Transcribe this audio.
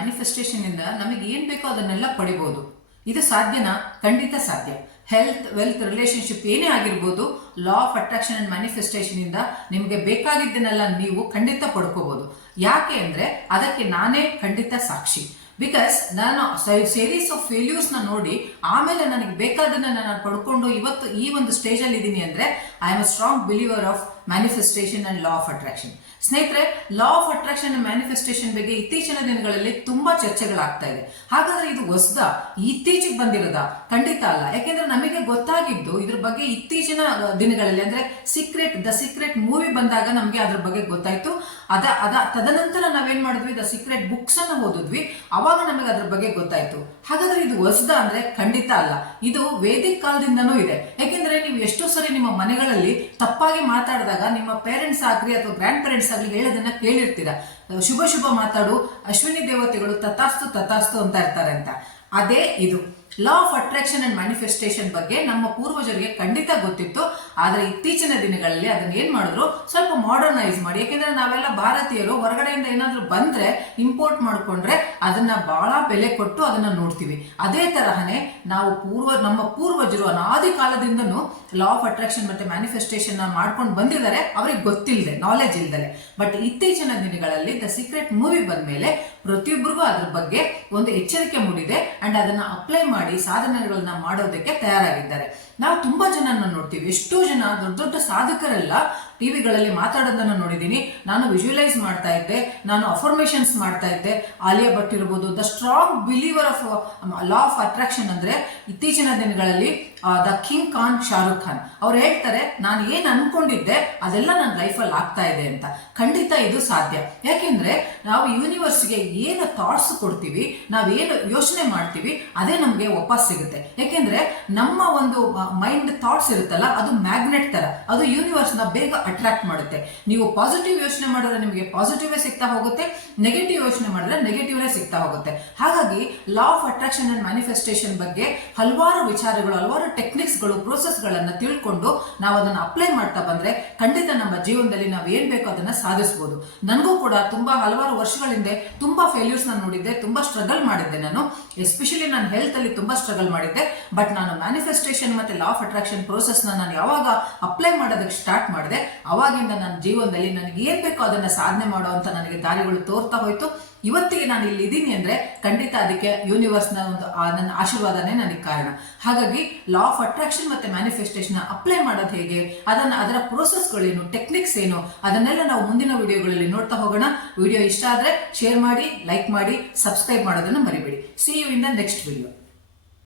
Manifestation ಇಂದ ನಮಗೆ ಏನ್ ಬೇಕೋ ಅದನ್ನೆಲ್ಲ ಪಡಿಬಹುದು ಇದು ಸಾಧ್ಯನಾ? ಖಂಡಿತ ಸಾಧ್ಯ. ಹೆಲ್ತ್ ವೆಲ್ತ್ ರಿಲೇಶನ್ಶಿಪ್ ಏನೇ ಆಗಿರ್ಬೋದು law of attraction and manifestation ಇಂದ ನಿಮಗೆ ಬೇಕಾಗಿದ್ದನ್ನೆಲ್ಲ ನೀವು ಖಂಡಿತ ಪಡ್ಕೋಬಹುದು ಯಾಕೆ ಅಂದ್ರೆ ಅದಕ್ಕೆ ನಾನೇ ಖಂಡಿತ ಸಾಕ್ಷಿ. ಬಿಕಾಸ್ ನಾನು ಸೀರೀಸ್ ಆಫ್ ಫೇಲ್ಯೂರ್ಸ್ನ ನೋಡಿ, ಆಮೇಲೆ ನನಗೆ ಬೇಕಾದನ್ನ ನಾನು ಪಡ್ಕೊಂಡು ಇವತ್ತು ಈ ಒಂದು ಸ್ಟೇಜ್ ಅಲ್ಲಿ ಇದ್ದೀನಿ ಅಂದ್ರೆ I am a strong believer of manifestation and law of attraction ಸ್ನೇಹಿತರೆ ಲಾ ಆಫ್ ಅಟ್ರಾಕ್ಷನ್ ಮ್ಯಾನಿಫೆಸ್ಟೇಷನ್ ಬಗ್ಗೆ ಇತ್ತೀಚಿನ ದಿನಗಳಲ್ಲಿ ತುಂಬಾ ಚರ್ಚೆಗಳಾಗ್ತಾ ಇದೆ. ಹಾಗಾದ್ರೆ ಇದು ಹೊಸದ? ಇತ್ತೀಚೆಗೆ ಬಂದಿರೋದ? ಖಂಡಿತ ಅಲ್ಲ. ಯಾಕೆಂದ್ರೆ ನಮಗೆ ಗೊತ್ತಾಗಿದ್ದು ಇದ್ರ ಬಗ್ಗೆ ಇತ್ತೀಚಿನ ದಿನಗಳಲ್ಲಿ. ಅಂದ್ರೆ ಸೀಕ್ರೆಟ್ ದ ಸೀಕ್ರೆಟ್ ಮೂವಿ ಬಂದಾಗ ನಮಗೆ ಅದ್ರ ಬಗ್ಗೆ ಗೊತ್ತಾಯ್ತು. ಅದ ಅದ, ತದನಂತರ ನಾವೇನ್ ಮಾಡಿದ್ವಿ? ದ ಸೀಕ್ರೆಟ್ ಬುಕ್ಸ್ ಅನ್ನ ಓದಿದ್ವಿ. ಅವಾಗ ನಮಗೆ ಅದ್ರ ಬಗ್ಗೆ ಗೊತ್ತಾಯ್ತು. ಹಾಗಾದ್ರೆ ಇದು ಹೊಸದ ಅಂದ್ರೆ ಖಂಡಿತ ಅಲ್ಲ. ಇದು ವೇದಿಕ್ ಕಾಲದಿಂದನೂ ಇದೆ. ಯಾಕೆಂದ್ರೆ ಮನೆಗಳಲ್ಲಿ ತಪ್ಪಾಗಿ ಮಾತಾಡಿದಾಗ ನಿಮ್ಮ ಪೇರೆಂಟ್ಸ್ ಆಗ್ಲಿ ಅಥವಾ ಗ್ರ್ಯಾಂಡ್ ಪೇರೆಂಟ್ಸ್ ಆಗ್ಲಿ ಹೇಳೋದನ್ನ ಕೇಳಿರ್ತೀರಾ? ಶುಭ ಶುಭ ಮಾತಾಡು, ಅಶ್ವಿನಿ ದೇವತೆಗಳು ತಥಾಸ್ತು ತಥಾಸ್ತು ಅಂತ ಇರ್ತಾರೆ ಅಂತ. ಅದೇ ಇದು. Law of attraction and manifestation ಬಗ್ಗೆ ನಮ್ಮ ಪೂರ್ವಜರಿಗೆ ಖಂಡಿತ ಗೊತ್ತಿತ್ತು. ಆದ್ರೆ ಇತ್ತೀಚಿನ ದಿನಗಳಲ್ಲಿ ಅದನ್ನ ಏನ್ ಮಾಡಿದ್ರು? ಸ್ವಲ್ಪ ಮಾಡರ್ನೈಸ್ ಮಾಡಿ. ಯಾಕೆಂದ್ರೆ ನಾವೆಲ್ಲ ಭಾರತೀಯರು, ಹೊರಗಡೆಯಿಂದ ಏನಾದ್ರೂ ಬಂದ್ರೆ ಇಂಪೋರ್ಟ್ ಮಾಡಿಕೊಂಡ್ರೆ ಅದನ್ನ ಬಹಳ ಬೆಲೆ ಕೊಟ್ಟು ಅದನ್ನ ನೋಡ್ತೀವಿ. ಅದೇ ತರಹನೇ ನಾವು ಪೂರ್ವ, ನಮ್ಮ ಪೂರ್ವಜರು ಅನಾದಿ ಕಾಲದಿಂದನೂ ಲಾ ಆಫ್ ಅಟ್ರಾಕ್ಷನ್ ಮತ್ತೆ ಮ್ಯಾನಿಫೆಸ್ಟೇಷನ್ ಮಾಡ್ಕೊಂಡು ಬಂದಿದ್ದಾರೆ. ಅವ್ರಿಗೆ ಗೊತ್ತಿಲ್ಲದೆ ನಾಲೆಜ್ ಇಲ್ದಲೆ. ಬಟ್ ಇತ್ತೀಚಿನ ದಿನಗಳಲ್ಲಿ ದ ಸೀಕ್ರೆಟ್ ಮೂವಿ ಬಂದ್ಮೇಲೆ ಪ್ರತಿಯೊಬ್ಬರಿಗೂ ಅದ್ರ ಬಗ್ಗೆ ಒಂದು ಎಚ್ಚರಿಕೆ ಮೂಡಿದೆ. ಅಂಡ್ ಅದನ್ನ ಅಪ್ಲೈ ಮಾಡಿ ಸಾಧನೆಗಳನ್ನ ಮಾಡೋದಕ್ಕೆ ತಯಾರಾಗಿದ್ದಾರೆ. ನಾವು ತುಂಬಾ ಜನನ ನೋಡ್ತೀವಿ. ಎಷ್ಟೋ ಜನ ದೊಡ್ಡ ದೊಡ್ಡ ಸಾಧಕರೆಲ್ಲ ಟಿವಿಗಳಲ್ಲಿ ಮಾತಾಡೋದನ್ನ ನೋಡಿದೀನಿ ನಾನು ವಿಜುವಲೈಸ್ ಮಾಡ್ತಾ ಇದ್ದೆ. ನಾನು ಅಫರ್ಮೇಷನ್ಸ್ ಮಾಡ್ತಾ ಇದ್ದೆ. ಆಲಿಯಾ ಭಟ್ ಇರ್ಬೋದು the strong believer of law of attraction ಅಂದ್ರೆ ಇತ್ತೀಚಿನ ದಿನಗಳಲ್ಲಿ ದ ಕಿಂಗ್ ಖಾನ್ ಶಾರುಖ್ ಖಾನ್ ಅವ್ರು ಹೇಳ್ತಾರೆ, ನಾನು ಏನ್ ಅನ್ಕೊಂಡಿದ್ದೆ, ಅದೆಲ್ಲ ನನ್ನ ಲೈಫಲ್ಲಿ ಆಗ್ತಾ ಇದೆ ಅಂತ. ಖಂಡಿತ ಇದು ಸಾಧ್ಯ. ಯಾಕೆಂದ್ರೆ, ನಾವು ಯೂನಿವರ್ಸ್ಗೆ ಏನು ಥಾಟ್ಸ್ ಕೊಡ್ತೀವಿ ನಾವೇನು ಯೋಚನೆ ಮಾಡ್ತೀವಿ, ಅದೇ ನಮಗೆ ವಾಪಸ್ ಸಿಗುತ್ತೆ. ಯಾಕೆಂದ್ರೆ, ನಮ್ಮ ಒಂದು ಮೈಂಡ್ ಥಾಟ್ಸ್ ಇರುತ್ತಲ್ಲ, ಅದು ಮ್ಯಾಗ್ನೆಟ್ ತರ. ಅದು ಯೂನಿವರ್ಸ್ನ ಬೇಗ ಅಟ್ರಾಕ್ಟ್ ಮಾಡುತ್ತೆ. ನೀವು ಪಾಸಿಟಿವ್ ಯೋಚನೆ ಮಾಡಿದ್ರೆ ನಿಮಗೆ ಪಾಸಿಟಿವೇ ಸಿಗ್ತಾ ಹೋಗುತ್ತೆ ನೆಗೆಟಿವ್ ಯೋಚನೆ ಮಾಡಿದ್ರೆ ನೆಗೆಟಿವ್ ಸಿಗ್ತಾ ಹೋಗುತ್ತೆ. ಹಾಗಾಗಿ law of attraction and manifestation ಬಗ್ಗೆ ಹಲವಾರು ವಿಚಾರಗಳು, ಹಲವಾರು ಟೆಕ್ನಿಕ್ಸ್ಗಳು ಗಳನ್ನ ತಿಳ್ಕೊಂಡು ನಾವು ಅದನ್ನು ಅಪ್ಲೈ ಮಾಡ್ತಾ ಬಂದ್ರೆ ಖಂಡಿತ ನಮ್ಮ ಜೀವನದಲ್ಲಿ ನಾವು ಏನ್ ಬೇಕೋ ಅದನ್ನ ಸಾಧಿಸಬಹುದು ನನಗೂ ಕೂಡ ತುಂಬಾ ಹಲವಾರು ವರ್ಷಗಳ ಹಿಂದೆ ತುಂಬಾ ಫೇಲ್ಯೂರ್ಸ್ ನಾನು ನೋಡಿದ್ದೆ, ತುಂಬಾ ಸ್ಟ್ರಗಲ್ ಮಾಡಿದ್ದೆ ನಾನು. ಎಸ್ಪೆಷಲಿ ನಾನು ಹೆಲ್ತ್ ಅಲ್ಲಿ ತುಂಬಾ ಸ್ಟ್ರಗಲ್ ಮಾಡಿದ್ದೆ. ಬಟ್ ನಾನು ಮ್ಯಾನಿಫೆಸ್ಟೇಷನ್ ಮತ್ತೆ ಲಾ ಆಫ್ ಅಟ್ರಾಕ್ಷನ್ ಪ್ರೋಸೆಸ್ ನಾನು ಯಾವಾಗ ಅಪ್ಲೈ ಮಾಡೋದಕ್ಕೆ ಸ್ಟಾರ್ಟ್ ಮಾಡಿದೆ ಅವಾಗಿಂದ ನನ್ನ ಜೀವನದಲ್ಲಿ ನನಗೆ ಏನ್ ಬೇಕೋ ಅದನ್ನ ಸಾಧನೆ ಮಾಡೋ ಅಂತ ನನಗೆ ದಾರಿಗಳು ತೋರ್ತಾ ಹೋಯ್ತು. ಇವತ್ತಿಗೆ ನಾನು ಇಲ್ಲಿ ಇದ್ದೀನಿ ಅಂದ್ರೆ ಖಂಡಿತ ಅದಕ್ಕೆ ಯೂನಿವರ್ಸ್ನ ಒಂದು ನನ್ನ ಆಶೀರ್ವಾದನೇ ನನಗೆ ಕಾರಣ. ಹಾಗಾಗಿ ಲಾ ಆಫ್ ಅಟ್ರಾಕ್ಷನ್ ಮತ್ತೆ ಮ್ಯಾನಿಫೆಸ್ಟೇಷನ್ ಅಪ್ಲೈ ಮಾಡೋದು ಹೇಗೆ, ಅದನ್ನ, ಅದರ ಪ್ರೋಸೆಸ್ಗಳೇನು ಟೆಕ್ನಿಕ್ಸ್ ಏನು ಅದನ್ನೆಲ್ಲ ನಾವು ಮುಂದಿನ ವಿಡಿಯೋಗಳಲ್ಲಿ ನೋಡ್ತಾ ಹೋಗೋಣ. ವಿಡಿಯೋ ಇಷ್ಟ ಆದ್ರೆ ಶೇರ್ ಮಾಡಿ ಲೈಕ್ ಮಾಡಿ ಸಬ್ಸ್ಕ್ರೈಬ್ ಮಾಡೋದನ್ನ ಮರಿಬೇಡಿ. See you in the next video